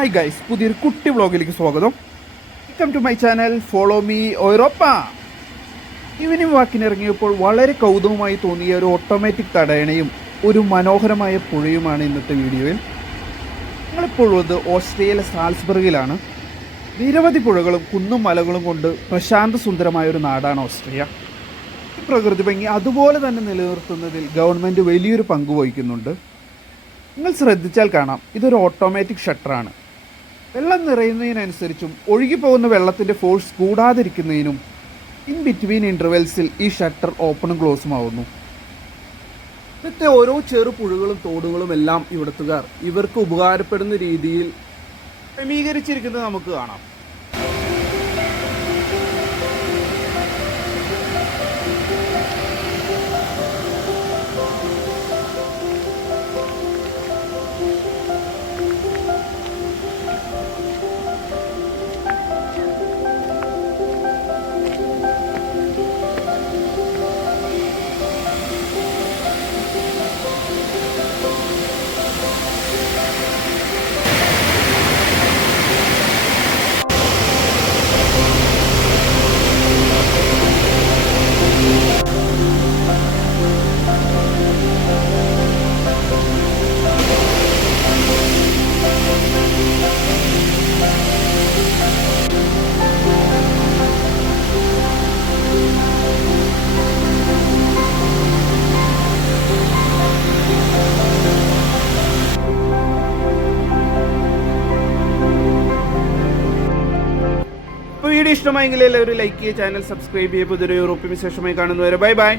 Hi guys പുതിയൊരു കുട്ടി വ്ളോഗിലേക്ക് സ്വാഗതം. Welcome to my channel follow me ഓരോപ്പ. Evening വാക്കിനിറങ്ങിയപ്പോൾ വളരെ കൗതുകമായി തോന്നിയ ഒരു ഓട്ടോമാറ്റിക് തടയണയും ഒരു മനോഹരമായ പുഴയുമാണ് ഇന്നത്തെ വീഡിയോയിൽ. ഞങ്ങളിപ്പോൾ ഉള്ളത് ഓസ്ട്രേലിയയിലെ സാൽസ്ബർഗിലാണ്. നിരവധി പുഴകളും കുന്നും മലകളും കൊണ്ട് പ്രശാന്ത സുന്ദരമായ ഒരു നാടാണ് ഓസ്ട്രിയ ഈ പ്രകൃതി ഭംഗി അതുപോലെ തന്നെ നിലനിർത്തുന്നതിൽ ഗവൺമെന്റ് വലിയൊരു പങ്ക് വഹിക്കുന്നുണ്ട്. നിങ്ങൾ ശ്രദ്ധിച്ചാൽ കാണാം ഇതൊരു ഓട്ടോമാറ്റിക് ഷട്ടറാണ് വെള്ളം നിറയുന്നതിനനുസരിച്ചും ഒഴുകിപ്പോകുന്ന വെള്ളത്തിന്റെ ഫോഴ്സ് കൂടാതിരിക്കുന്നതിനും ഇൻ ബിറ്റ്വീൻ ഇന്റർവെൽസിൽ ഈ ഷട്ടർ ഓപ്പണും ക്ലോസും ആവുന്നു. ഇന്നത്തെ ഓരോ ചെറു പുഴകളും തോടുകളും എല്ലാം ഇവിടുത്തുകാർ. ഇവർക്ക് ഉപകാരപ്പെടുന്ന രീതിയിൽ ക്രമീകരിച്ചിരിക്കുന്നത് നമുക്ക് കാണാം. വീഡിയോ ഇഷ്ടമായെങ്കിൽ എല്ലാവരും ലൈക്ക് ചെയ്യുക ചാനൽ സബ്സ്ക്രൈബ് ചെയ്യുക. പുതിയൊരു യൂറോപ്യൻ വിശേഷമായി കാണുന്നവരെ. Bye bye